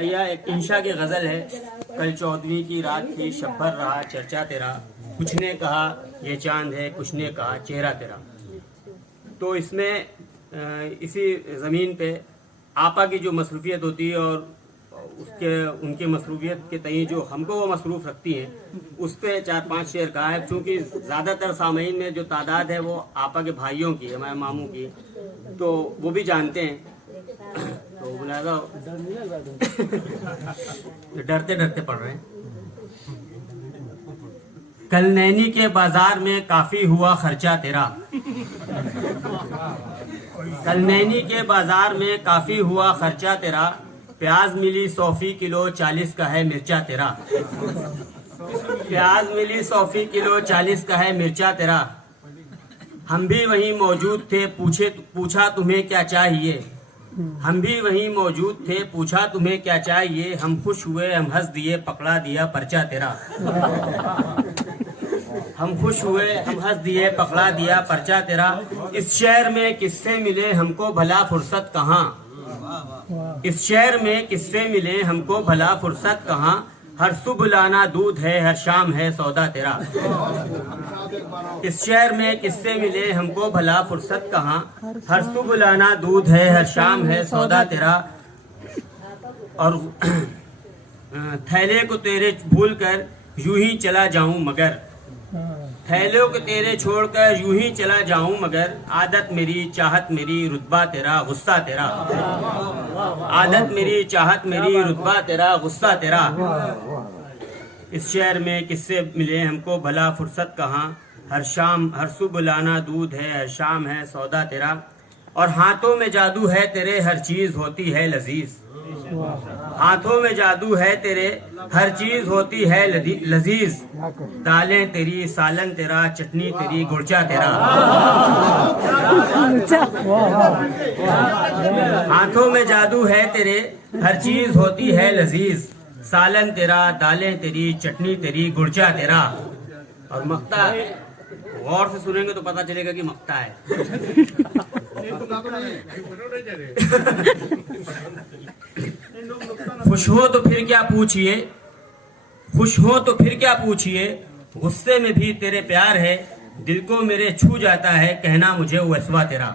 यह एक इंशा की गज़ल है। कल 14वीं की रात थी, शब्बर रहा चर्चा तेरा, कुछ ने कहा ये चांद है, कुछ ने कहा चेहरा तेरा। तो इसमें इसी ज़मीन पे आपा की जो मसरूफियत होती है और उनकी मसरूफियत के तई जो हमको वो मसरूफ़ रखती हैं, उस पर 4-5 शेर कहा है। क्योंकि ज़्यादातर सामीन में जो तादाद है वो आपा के भाइयों की, हमारे मामू की, तो वो भी जानते हैं। तो बुलागा डरते डरते पढ़ रहे हैं। कल नैनी के बाजार में काफी हुआ खर्चा तेरा, कल नैनी के बाजार में काफी हुआ खर्चा तेरा, प्याज मिली 100 फी किलो 40 का है मिर्चा तेरा, प्याज मिली 100 फी किलो 40 का है मिर्चा तेरा। हम भी वहीं मौजूद थे, पूछा तुम्हें क्या चाहिए, हम भी वहीं मौजूद थे, पूछा तुम्हें क्या चाहिए, हम खुश हुए हम हंस दिए, पकड़ा दिया पर्चा तेरा, हम खुश हुए हम हंस दिए, पकड़ा दिया पर्चा तेरा। इस शहर में किससे मिले हमको भला फुर्सत कहाँ, इस शहर में किससे मिले हमको भला फुर्सत कहाँ, हर सुबह लाना दूध है हर शाम है सौदा तेरा। इस शहर में किससे मिले हमको भला फुर्सत कहाँ, हर सुबह लाना दूध है हर शाम है सौदा तेरा। और थैले को तेरे भूल कर यूं ही चला जाऊं मगर, थैले को तेरे छोड़कर यूं ही चला जाऊं मगर, आदत मेरी चाहत मेरी रुतबा तेरा गुस्सा तेरा, आदत मेरी चाहत मेरी रुतबा तेरा गुस्सा तेरा। इस शहर में किससे मिले हमको भला फुर्सत कहाँ, हर शाम हर सुबह लाना दूध है हर शाम है सौदा तेरा। और हाथों में जादू है तेरे हर चीज होती है लजीज, हाथों में जादू है तेरे हर चीज होती है लजीज, दालें तेरी सालन तेरा चटनी तेरी गुड़चा तेरा, हाथों में जादू है तेरे हर चीज होती है लजीज, सालन तेरा दालें तेरी चटनी तेरी गुड़चा तेरा। और मक्ता है, गौर से सुनेंगे तो पता चलेगा कि मक्ता है। खुश हो तो फिर क्या पूछिए, खुश हो तो फिर क्या पूछिए, गुस्से में भी तेरे प्यार है, दिल को मेरे छू जाता है कहना मुझे वस्वा तेरा।